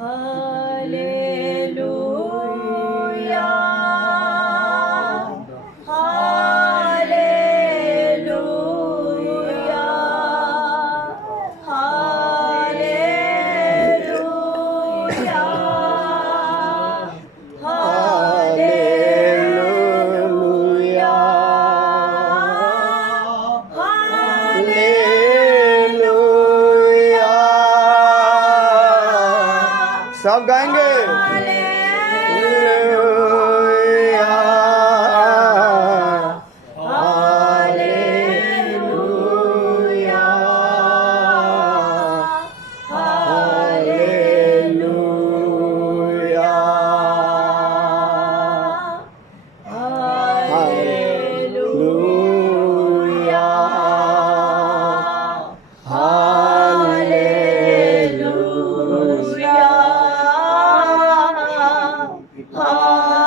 Hallelujah, hallelujah, hallelujah, hallelujah, hallelujah. सब गाएंगे। Hallelujah, hallelujah, hallelujah, hallelujah, hallelujah, hallelujah,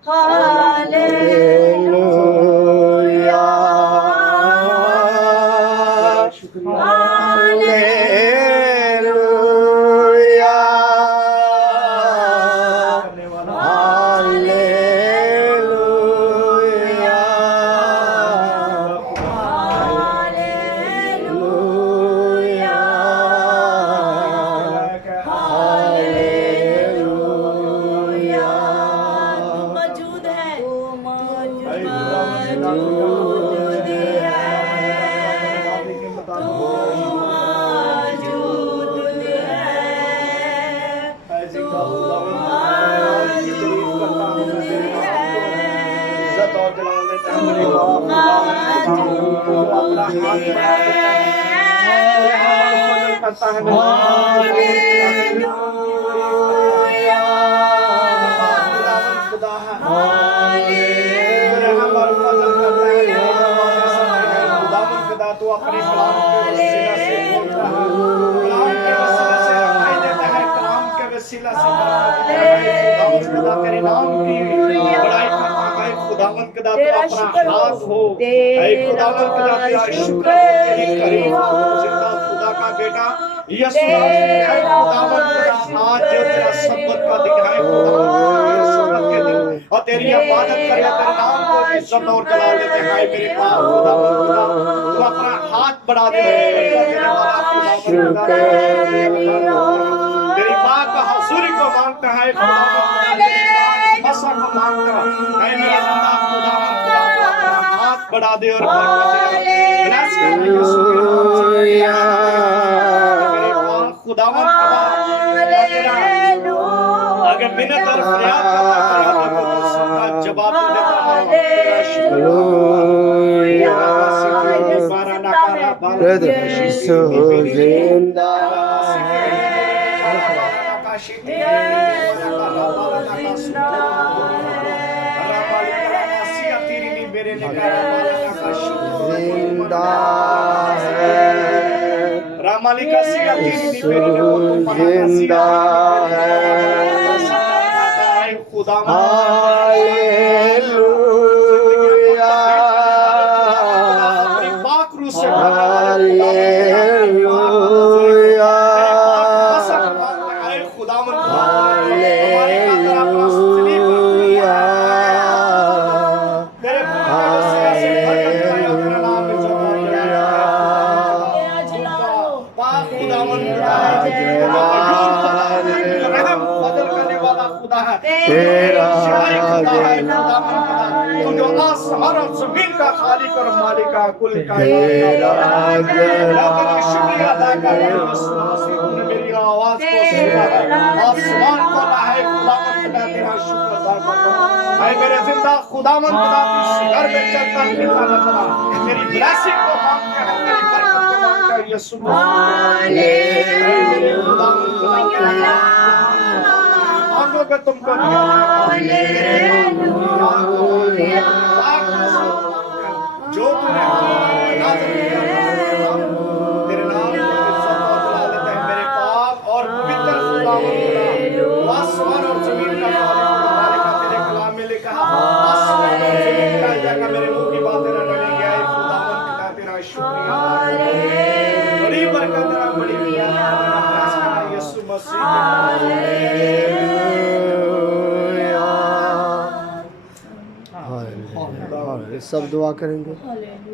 hallelujah, hallelujah, hallelujah, hallelujah, hallelujah. तू मौजूद है, तू मौजूद है, तू मौजूद है, तू मौजूद है। इज्जत और जलाल देता है मेरे बाप, करता है खुदा है, खुदा तू अपने कलाम के वसीला से बोलता है, कलाम के वसीला से दिखाई देता है, कलाम के वसीला से बरकत देता है। खुदा तेरे नाम की बड़ाई करता है, खुदावंद खुदा तू अपना हाथ हो, खुदावंद खुदा तेरा शुक्र तेरी करीब हो, जिंदा खुदा का बेटा यीशु मसीह है। खुदावंद खुदा आज जो तेरा सबत का दिखाए, खुदावंद सबत के दिन और तेरी इबादत करे, तेरे नाम को इज्जत और जलाल देते हैं मेरे पास। खुदावंद खुदा तू अपना हाथ बढ़ा दे, तेरी पाक हजूरी को मांगता है, खुदावंद खुदा तेरी पाक मसा को मांगता है मेरे जिंदा खुदावंद खुदा तू अपना हाथ बढ़ा दे और बरकत दे। ब्लेस कर यीशु के नाम से मेरे पाक खुदावंद खुदा तेरा अगर मिन्नत और फरियाद करता फरियाद को तू सबका जवाब देता है। यीशु जिंदा रामालिका जिंदा है, खुदा हालेलुया, पाक रूह से हालेलुया, खुदावन हालेलुया, तेरे पाक खुदावन तेरा तू जो आसमान और जमीन का खालिक और मालिक का कुल का तेरा शुक्रिया अदा कर तूने मेरी आवाज को सुना है, आसमान को ला है, खुदावंद खुदा तेरा शुक्र अदा करता हूं। ऐ मेरे जिंदा खुदावंद खुदा तू घर में चलता फिरता नजर आ, तेरी ब्लेसिंग को मांगते हैं, तेरी बरकत को मांगते हैं यीशु मसीह। मांगोगे तुमको जो तूने तेरे नाम मेरे पाप और पवित्र आसमान और जमीन का मालिक तेरे कलाम में लिखा, आसमान और जमीन का जगह मेरे मुंह की बातें न डलेंगे। खुदावंद तेरा शुक्रिया, बड़ी सब दुआ करेंगे,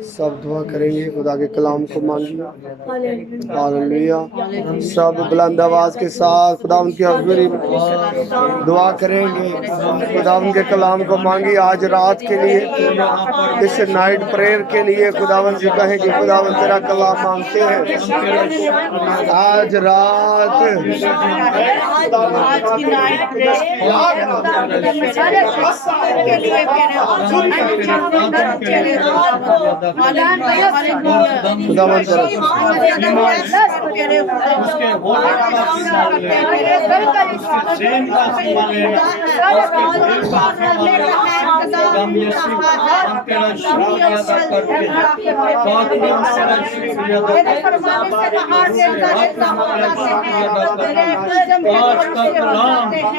सब दुआ करेंगे, खुदा के कलाम को मांगिए। हालेलुया। सब बुलंद आवाज के साथ खुदा उनकी हज़ूरी में दुआ करेंगे, खुदा उनके कलाम को मांगिए। आज रात के लिए, इस नाइट प्रेयर के लिए खुदावन से कहें कि खुदावन तेरा कलाम मांगते हैं। आज रात आज की नाइट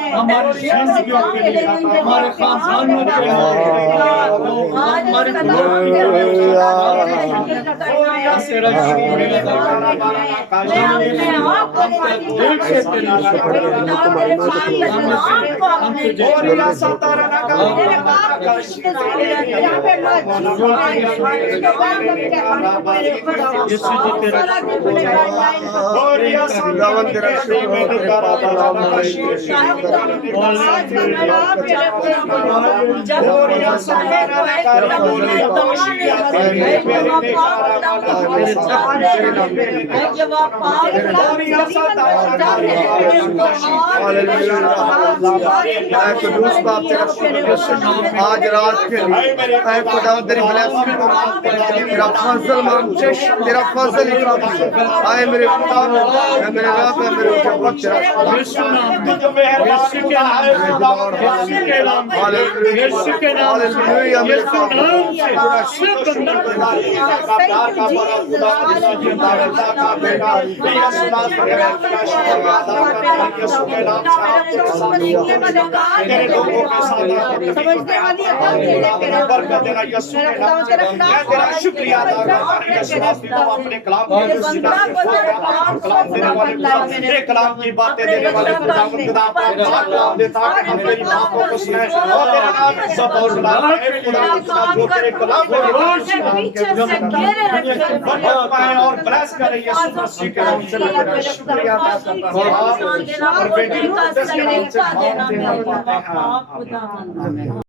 हमारे जिंदगियों के लिए, हमारे खानदानों के लिए, हमारे तेरा शुक्रिया अदा आज रात के लिए खुदा तेरी ब्लेसिंग को तेरा फजल मांगू, तेरा फजल आए मेरे खुदा, मेरे रब, मेरे ऊपर तेरा शुक्रिया अदा करता हूं अपने कलाम की बातें देने वाले खुदा कलाम देता है हम तेरी बातों को सुने और तेरा नाम सब और जो तेरे कलाम को और ब्लेस करे यीशु मसीह के नाम से शुक्रिया अदा करता हूं और बेटी को